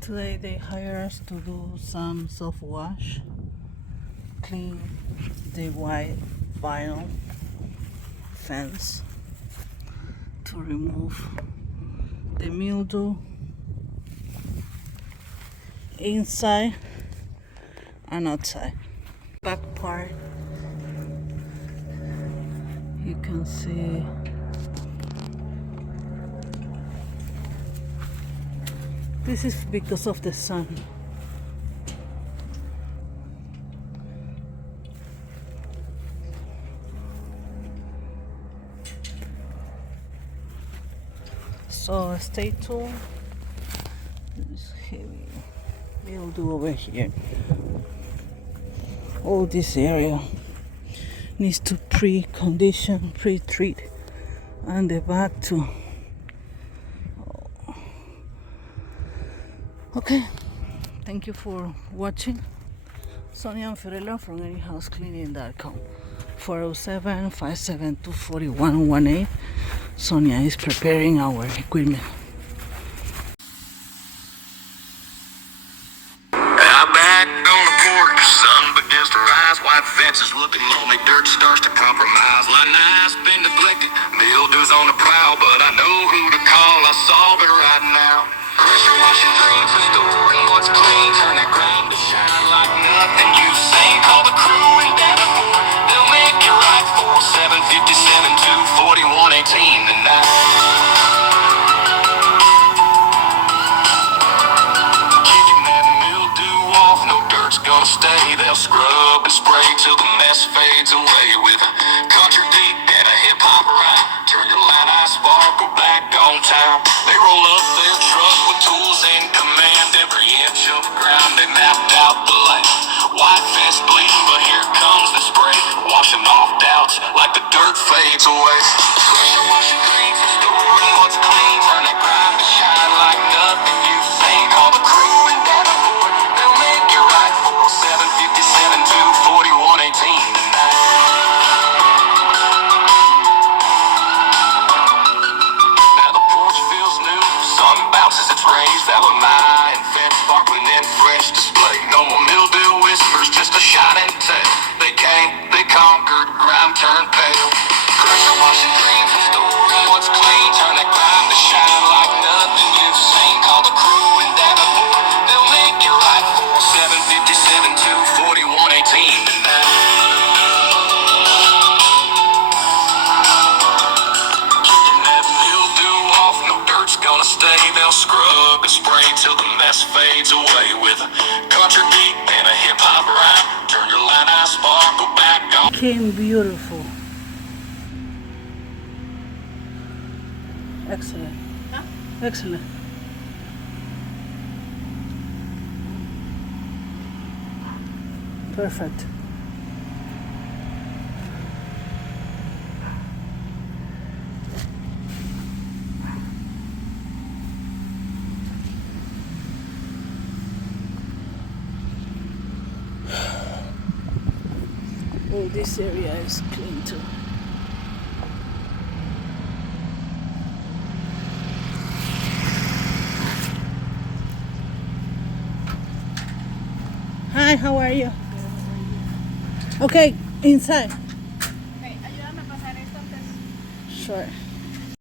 Today they hire us to do some soft wash, clean the white vinyl fence to remove the mildew inside and outside. Back part, you can see this is because of the sun. So stay tuned. This heavy mildew over here. All this area needs to pre-condition, pre-treat, and the back too. Okay, thank you for watching. Sonia and Fiorella from anyhousecleaning.com. 407-572-4118. Sonia is preparing our equipment. Out back on the porch, sun begins to rise. White fences looking lonely, dirt starts to compromise. Lanai's been neglected, mildew's on the prowl, but I know who to call. I solve it right now. Pressure washing dreams, restoring what's clean, turn that grind to shine like nothing you've seen. Call the crew in Davenport, they'll make it right for 757-241-18 tonight. Gonna stay, they'll scrub and spray till the mess fades away with a country deep and a hip-hop rhyme. Turn your Lanai sparkle back on time. They roll up their truck with tools in command. Every inch of ground they mapped out the land. White fence bleeding, but here comes the spray, washing off doubts like the dirt fades away. Pressure washing dreams, restoring what's clean, turn that grind to shine like nothing you've seen. Call the crew in Davenport, they'll make it right for 757-241-18 tonight. Now the porch feels new, sun bounces its rays. Lanai and fence sparkling in fresh display. No more mildew whispers, just a shining tail. They came, they conquered, grime turned pale. Pressure washing dreams, restoring what's clean, turn that grime to shine like nothing you've seen. Call the crew in Davenport, they'll make it right for 757-241-18 tonight. Kicking that mildew off, no dirt's gonna stay. They'll scrub and spray till the mess fades away with a country beat and a hip-hop rhyme. Turn your Lanai sparkle back on. Came beautiful. Excellent. Huh? Excellent. Perfect. Oh, this area is clean too. Hi, how are you? Okay, inside. Okay, ayúdame a pasar esto antes. Sure.